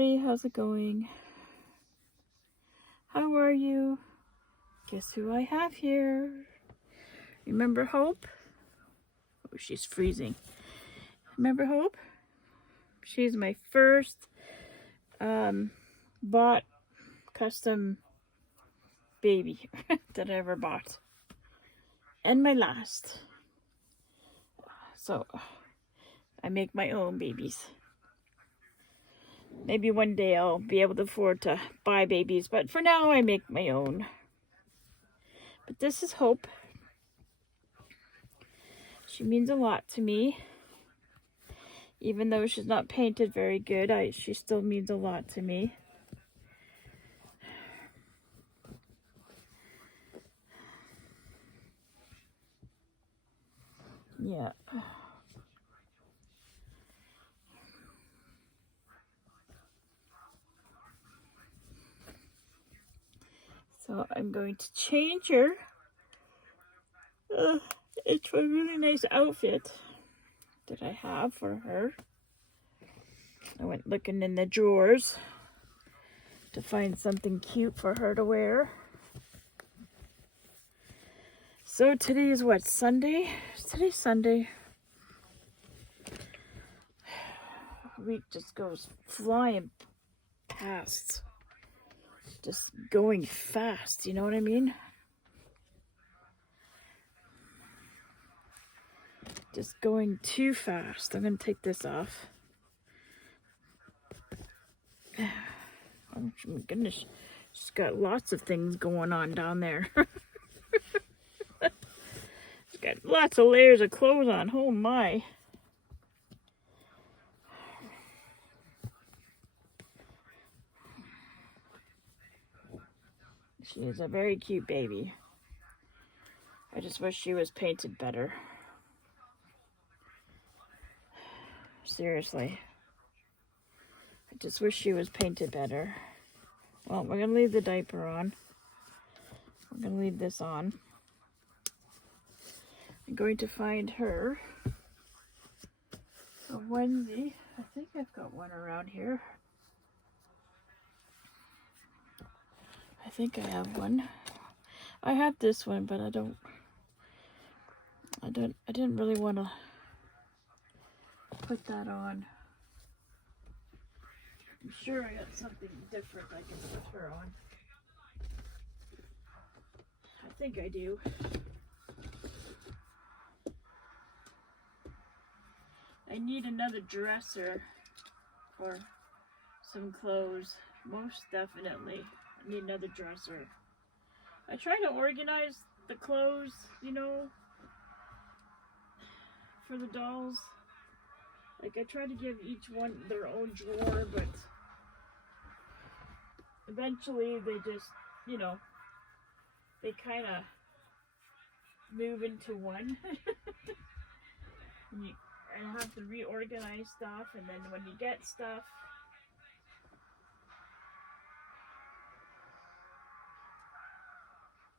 everybody, how's it going? How are you? Guess who I have here? Remember Hope? Oh, she's freezing. Remember Hope? She's my first bought custom baby that I ever bought. And my last. So, I make my own babies. Maybe one day I'll be able to afford to buy babies, but for now I make my own. But this is Hope. She means a lot to me. Even though she's not painted very good, she still means a lot to me. Yeah. So I'm going to change her. It's a really nice outfit that I have for her. I went looking in the drawers to find something cute for her to wear. So today is what, Sunday? Today's Sunday. The week just goes flying past. Just going fast, you know what I mean? Just going too fast. I'm going to take this off. Oh my goodness. She's got lots of things going on down there. She's got lots of layers of clothes on. Oh my. She is a very cute baby. I just wish she was painted better. Seriously. I just wish she was painted better. Well, we're going to leave the diaper on. We're going to leave this on. I'm going to find her a onesie. I think I've got one around here. I think I have one. I have this one, but I didn't really want to put that on. I'm sure I got something different I can put her on. I think I do. I need another dresser for some clothes. Most definitely. I need another dresser. I try to organize the clothes, you know, for the dolls. Like, I try to give each one their own drawer, but eventually they just, you know, they kind of move into one. And I have to reorganize stuff, and then when you get stuff,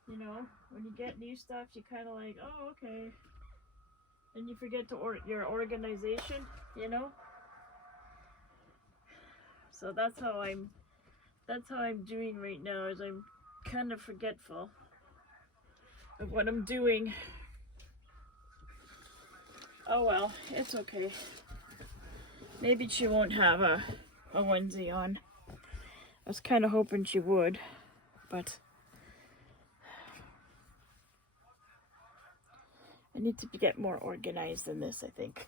you know, when you get new stuff, you kind of like, oh, okay. And you forget to your organization, you know? So that's how I'm doing right now, is I'm kind of forgetful of what I'm doing. Oh well, it's okay. Maybe she won't have a onesie on. I was kind of hoping she would, but I need to get more organized than this, I think.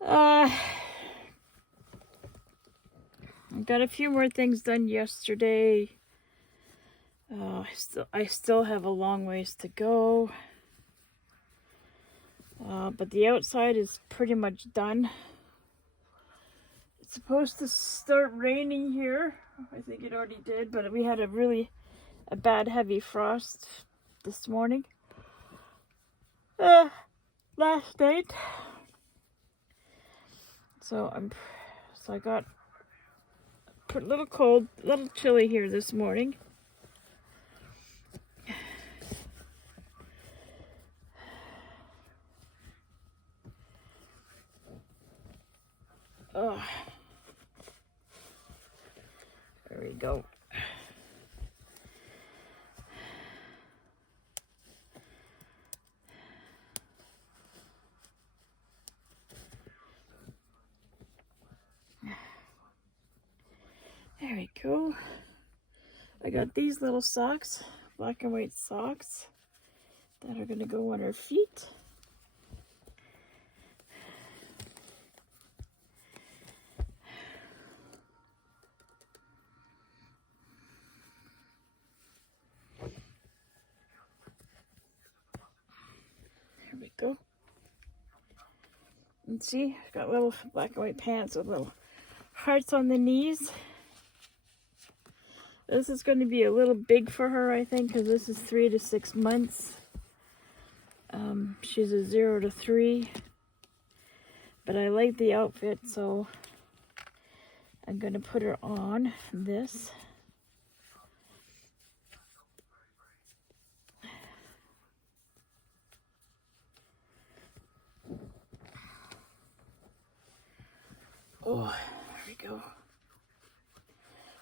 I got a few more things done yesterday. I still have a long ways to go. But the outside is pretty much done. It's supposed to start raining here. I think it already did, but we had a bad heavy frost this morning. Last night. So I got a little cold, a little chilly here this morning. Oh, we go. There we go. I got these little socks, black and white socks, that are gonna go on her feet. There we go. And see, I've got little black and white pants with little hearts on the knees. This is going to be a little big for her, I think, because this is 3 to 6 months. She's a 0 to 3. But I like the outfit, so I'm going to put her on this. Oh, there we go.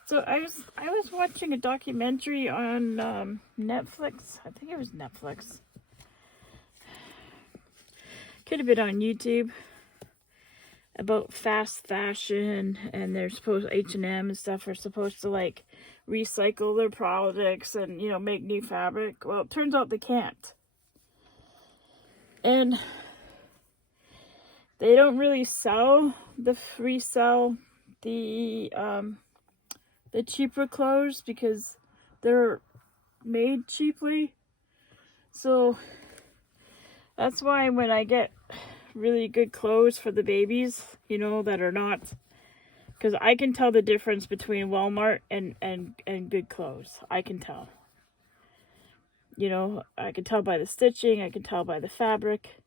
So I was watching a documentary on Netflix. I think it was Netflix. Could have been on YouTube, about fast fashion, and they're supposed H&M and stuff are supposed to like recycle their products and, you know, make new fabric. Well, it turns out they can't. And they don't really resell the cheaper clothes because they're made cheaply. So that's why when I get really good clothes for the babies, you know, that are not, because I can tell the difference between Walmart and good clothes. I can tell. You know, I can tell by the stitching, I can tell by the fabric.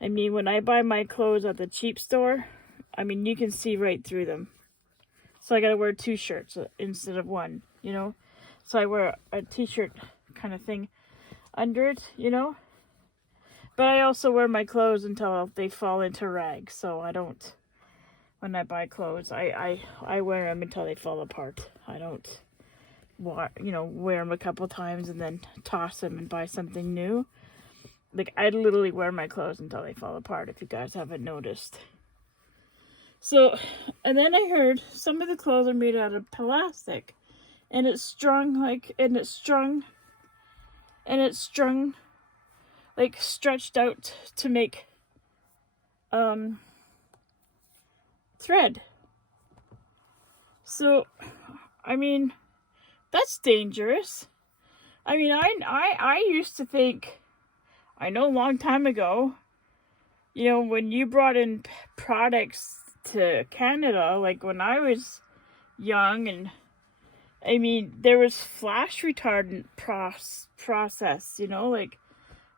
I mean, when I buy my clothes at the cheap store, I mean, you can see right through them. So I gotta wear 2 shirts instead of 1, you know? So I wear a t-shirt kind of thing under it, you know? But I also wear my clothes until they fall into rags. So I don't, when I buy clothes, I wear them until they fall apart. I don't, you know, wear them a couple times and then toss them and buy something new. Like, I literally wear my clothes until they fall apart, if you guys haven't noticed. So, and then I heard some of the clothes are made out of plastic, and it's strung like stretched out to make thread. So, I mean, that's dangerous. I mean, I used to think, I know a long time ago, you know, when you brought in products to Canada, like when I was young, and I mean, there was flash retardant process, you know, like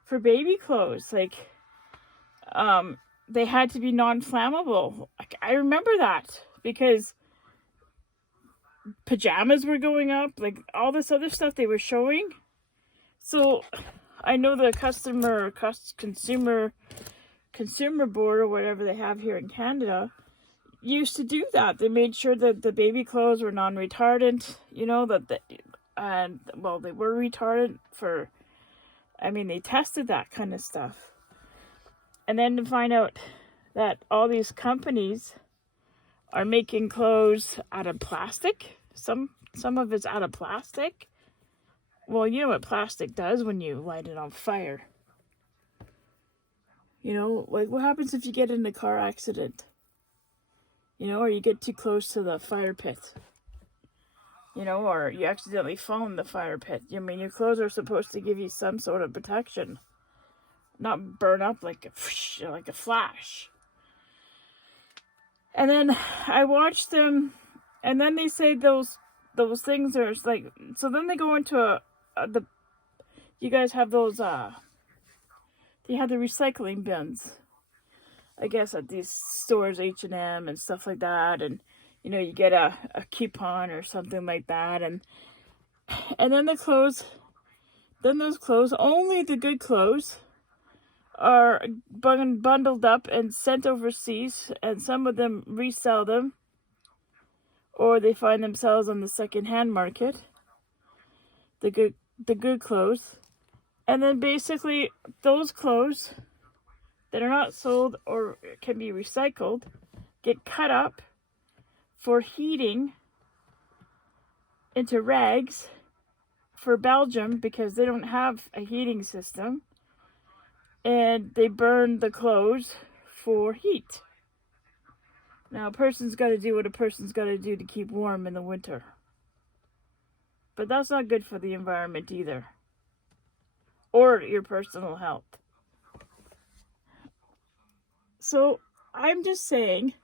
for baby clothes, like they had to be non-flammable. Like, I remember that because pajamas were going up, like all this other stuff they were showing. So I know the consumer board or whatever they have here in Canada used to do that. They made sure that the baby clothes were non-retardant, you know, well, they were retardant for, I mean, they tested that kind of stuff. And then to find out that all these companies are making clothes out of plastic, some of it's out of plastic. Well, you know what plastic does when you light it on fire. You know, like what happens if you get in a car accident? You know, or you get too close to the fire pit. You know, or you accidentally fall in the fire pit. I mean, your clothes are supposed to give you some sort of protection. Not burn up like a flash. And then I watched them, and then they say those things are like, so then they go into you guys have those, they have the recycling bins, I guess, at these stores, H&M and stuff like that, and you know, you get a coupon or something like that, and then those clothes, only the good clothes are bundled up and sent overseas, and some of them resell them, or they find themselves on the second-hand market, the good clothes. And then basically those clothes that are not sold or can be recycled get cut up for heating into rags for Belgium, because they don't have a heating system, and they burn the clothes for heat. Now, a person's got to do what a person's got to do to keep warm in the winter. But that's not good for the environment either, or your personal health. So I'm just saying,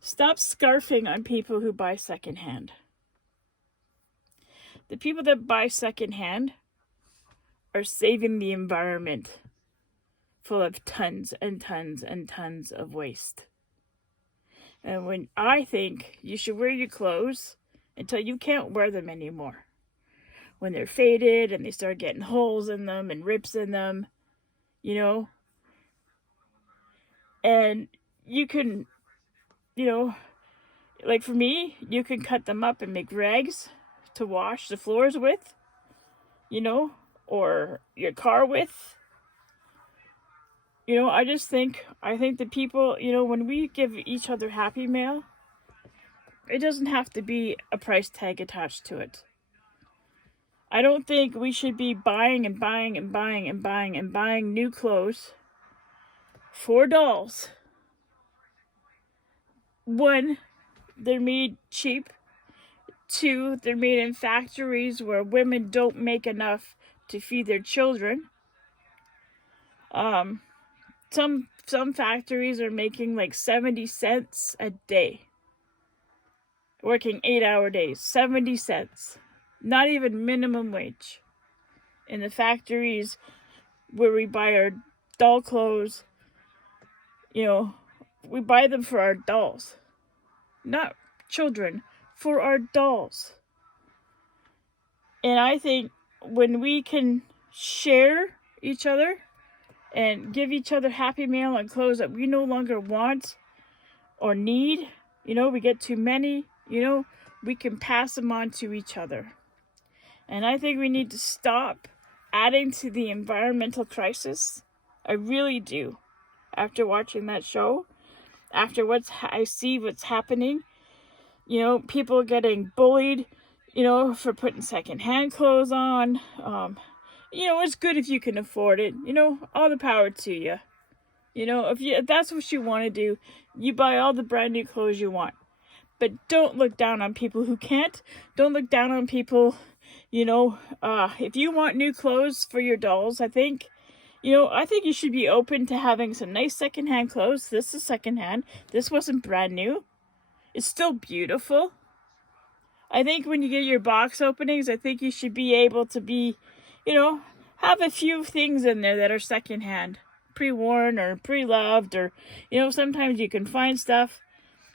stop scarfing on people who buy secondhand. The people that buy secondhand are saving the environment full of tons and tons and tons of waste. And when I think you should wear your clothes until you can't wear them anymore. When they're faded and they start getting holes in them and rips in them, you know. And you can, you know, like for me, you can cut them up and make rags to wash the floors with, you know, or your car with. You know, I think the people, you know, when we give each other Happy Mail, it doesn't have to be a price tag attached to it. I don't think we should be buying and buying and buying and buying and buying new clothes for dolls. One, they're made cheap. Two, they're made in factories where women don't make enough to feed their children. Some factories are making like 70 cents a day. Working 8-hour days, 70 cents. Not even minimum wage. In the factories where we buy our doll clothes, you know, we buy them for our dolls. Not children, for our dolls. And I think when we can share each other and give each other Happy Mail on clothes that we no longer want or need, you know, we get too many, you know, we can pass them on to each other. And I think we need to stop adding to the environmental crisis. I really do. After watching that show, after I see what's happening, you know, people getting bullied, you know, for putting secondhand clothes on. You know, it's good if you can afford it. You know, all the power to you. You know, if that's what you want to do, you buy all the brand new clothes you want. But don't look down on people who can't. Don't look down on people, you know, if you want new clothes for your dolls, I think you should be open to having some nice secondhand clothes. This is secondhand. This wasn't brand new. It's still beautiful. I think when you get your box openings, I think you should be able to be, you know, have a few things in there that are secondhand, pre-worn or pre-loved, or, you know, sometimes you can find stuff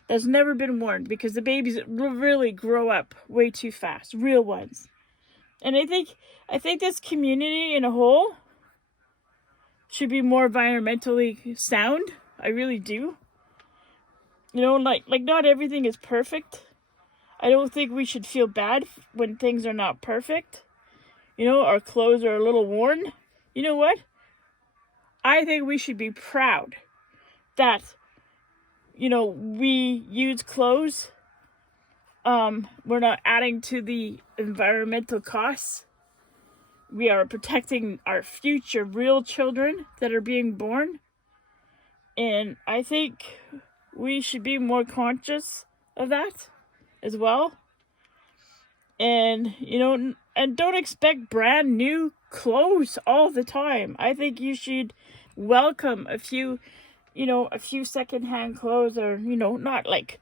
that's never been worn because the babies really grow up way too fast, real ones. And I think this community in a whole should be more environmentally sound. I really do. You know, like not everything is perfect. I don't think we should feel bad when things are not perfect. You know, our clothes are a little worn. You know what? I think we should be proud that, you know, we use clothes. We're not adding to the environmental costs. We are protecting our future real children that are being born. And I think we should be more conscious of that as well. And, you know, and don't expect brand new clothes all the time. I think you should welcome a few secondhand clothes, or, you know, not like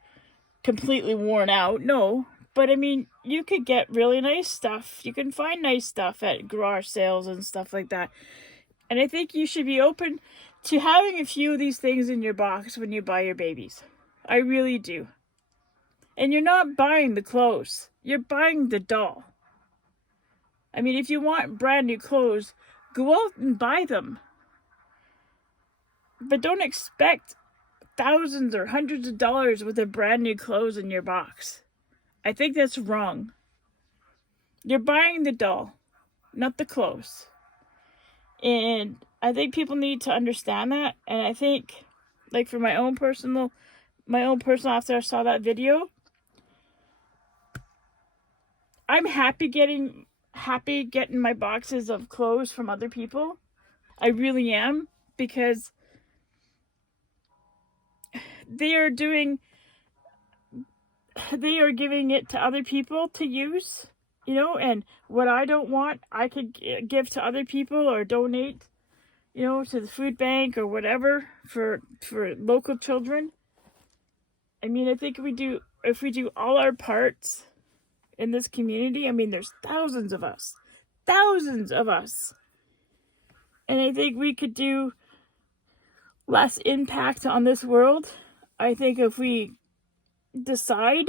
completely worn out. No, but I mean, you could get really nice stuff. You can find nice stuff at garage sales and stuff like that. And I think you should be open to having a few of these things in your box when you buy your babies. I really do. And you're not buying the clothes. You're buying the doll. I mean, if you want brand new clothes, go out and buy them. But don't expect thousands or hundreds of dollars worth of brand new clothes in your box. I think that's wrong. You're buying the doll, not the clothes. And I think people need to understand that. And I think, like, for my own personal after I saw that video, I'm happy getting my boxes of clothes from other people. I really am, because they are giving it to other people to use, you know, and what I don't want, I could give to other people or donate, you know, to the food bank or whatever for local children. I mean, I think if we do all our parts in this community, I mean, there's thousands of us. And I think we could do less impact on this world. I think if we decide,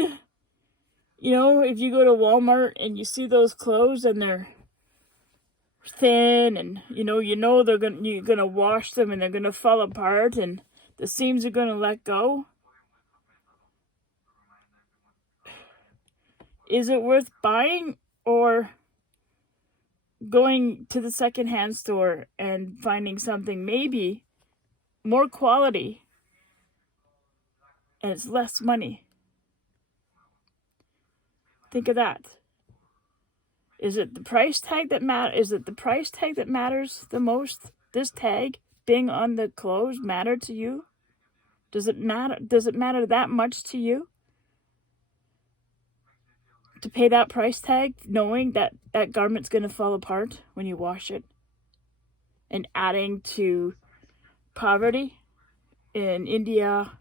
you know, if you go to Walmart and you see those clothes and they're thin and you're gonna wash them and they're gonna fall apart and the seams are gonna let go, is it worth buying or going to the secondhand store and finding something maybe more quality and it's less money? Think of that. Is it the price tag that matters the most? This tag being on the clothes matter to you? Does it matter that much to you? To pay that price tag knowing that that garment's going to fall apart when you wash it, and adding to poverty in India,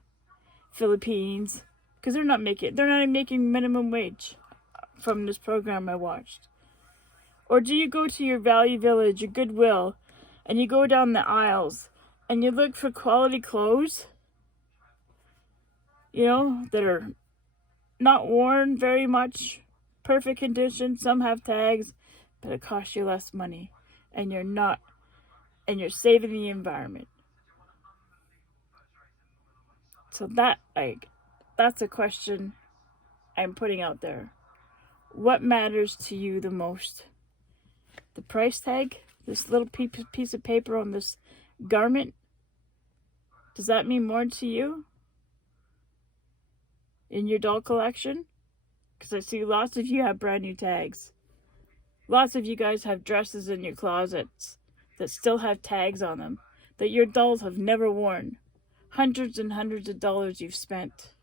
Philippines, because they're not even making minimum wage from this program I watched. Or do you go to your Value Village, your Goodwill, and you go down the aisles and you look for quality clothes, you know, that are not worn very much, perfect condition, some have tags, but it costs you less money, and you're saving the environment. So that's a question I'm putting out there. What matters to you the most? The price tag, this little piece of paper on this garment, does that mean more to you in your doll collection? Because I see lots of you have brand new tags. Lots of you guys have dresses in your closets that still have tags on them that your dolls have never worn. Hundreds and hundreds of dollars you've spent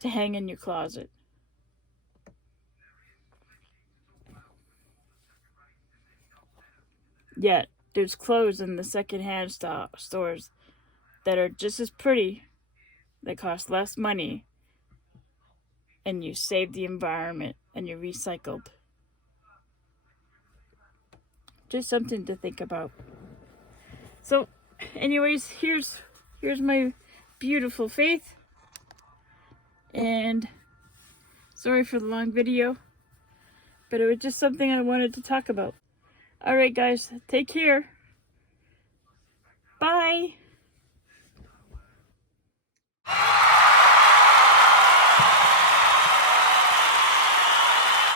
to hang in your closet. Yet, there's clothes in the secondhand stores that are just as pretty, that cost less money, and you save the environment and you're recycled. Just something to think about. So, anyways, here's my beautiful Faith. And sorry for the long video, but it was just something I wanted to talk about. Alright guys, take care. Bye.